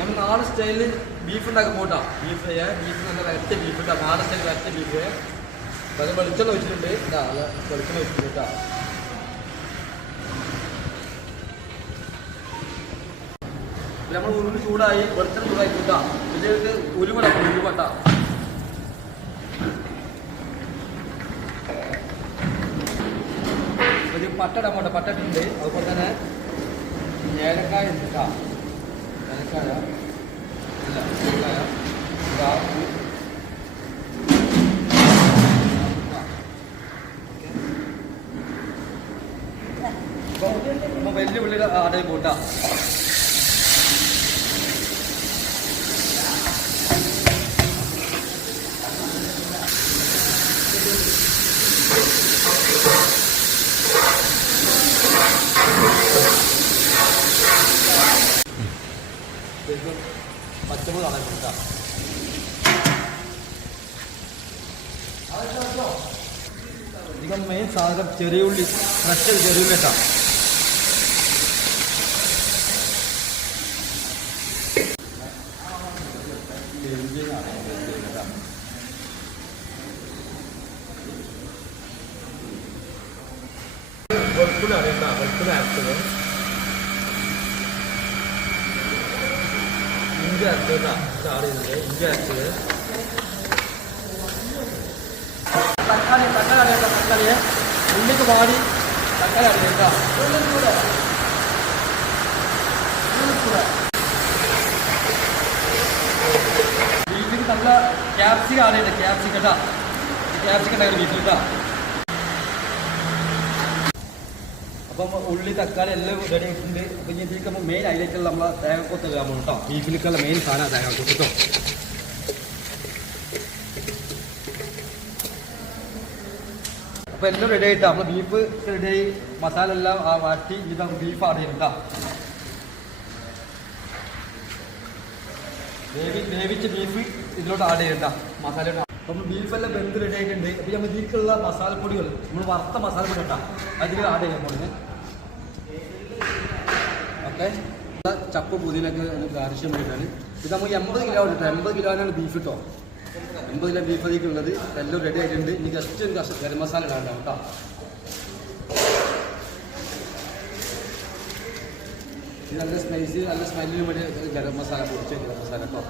നമ്മൾ നാടൻ സ്റ്റൈലിൽ ബീഫ് ഉണ്ടാക്കാൻ പോട്ടാ. ബീഫ് നല്ല വരച്ച ബീഫ് ഉണ്ടാ, നാടൻ സ്റ്റൈൽ വരച്ച ബീഫ്. അപ്പം അത് വെളിച്ചെണ്ണ വെച്ചിട്ടുണ്ട്. ഇതാ അത് വെളിച്ചെണ്ണ വെച്ചിട്ടുണ്ട് കേട്ടോ. നമ്മൾ ഉരുളി ചൂടായി, വെളിച്ചെണ്ണ ചൂടായി കൂട്ടാ. ഇതിലേക്ക് ഉരുവട ഉരുവട്ട ഒരു പട്ട ഇടാൻ പോട്ടെ. പട്ട ഇട്ടിട്ടുണ്ട്. അതുപോലെ തന്നെ ഏലക്കായ ഉണ്ട് കേട്ടോ. ഏലക്കായ ഇല്ല, ഏലക്കായ അപ്പോൾ വലിയ ഉള്ളിൽ ആടെ പോട്ടാ. പച്ചമുളക് കാണാൻ കൊടുക്കാം. അധികം മെയിൻ സാധനം ചെറിയ ഉള്ളി, ഫ്രഷ് ചെറിയ ഉള്ളി കേട്ടോ. വെളുത്തുള്ളി അറിയണ്ട, വെളുത്തുള്ളി അരച്ചത്, ഇഞ്ചി അരച്ചത് സ്റ്റാർ ചെയ്തത്, ഇഞ്ചി അരച്ചത്, തക്കാളി അറിയണ്ട. തക്കാളിയെ ഉള്ളിക്ക് വാടി തക്കാളി അറിയണ്ട. ബീഫിന് നല്ല ക്യാപ്സിക്കം അറിയണ്ട. ക്യാപ്സിക്കം കേട്ടാ, ക്യാപ്സിക്കം ഉണ്ടായിരുന്നു ബീഫിൽ കേട്ടാ. അപ്പം ഉള്ളി തക്കാളി എല്ലാം റെഡി ആയിട്ടുണ്ട്. അപ്പം ഇനി ഇതിലേക്ക് മെയിൻ ഹൈലൈറ്റുള്ള നമ്മളെ തേങ്ങക്കൊത്ത് ഇടാൻ പോകും കേട്ടോ. ബീഫിലേക്കുള്ള മെയിൻ സാധനമാണ് തേങ്ങക്കൊത്ത് കേട്ടോ. അപ്പം എല്ലാം റെഡി ആയിട്ടാ. നമ്മൾ ബീഫ് റെഡിയായി, മസാല എല്ലാം വാട്ടി ഇത് ബീഫ് ആഡ് ചെയ്യും കേട്ടോ. വേവിച്ച് ബീഫ് ഇതിലോട്ട് ആഡ് ചെയ്യണ്ട മസാല. അപ്പം ബീഫെല്ലാം വെന്ത് റെഡി ആയിട്ടുണ്ട്. അപ്പം നമ്മൾ ഇതിലേക്കുള്ള മസാലപ്പൊടികൾ, നമ്മൾ വറുത്ത മസാലപ്പൊടി കേട്ടോ, അതിൽ ആഡ് ചെയ്യാൻ പോകുന്നത്. ഓക്കെ, ചപ്പ് പുതിനൊക്കെ ഗാർണിഷ് വേണ്ടിയിട്ടാണ് ഇത്. നമുക്ക് 80 കിലോ ഉണ്ട്. 80 കിലോനാണ് ബീഫ് കേട്ടോ. 80 കിലോ ബീഫ് അതിലേക്ക് ഉള്ളത്. എല്ലാം റെഡി ആയിട്ടുണ്ട്. ഇനി ജസ്റ്റ് ഒരു ഗരം മസാല ഇടാണ്ടാവും കേട്ടോ. ഇത് നല്ല സ്പൈസി, നല്ല സ്മെല്ലിന് വേണ്ടി ഗരം മസാല, പൊടിച്ച ഗരം മസാല കേട്ടോ.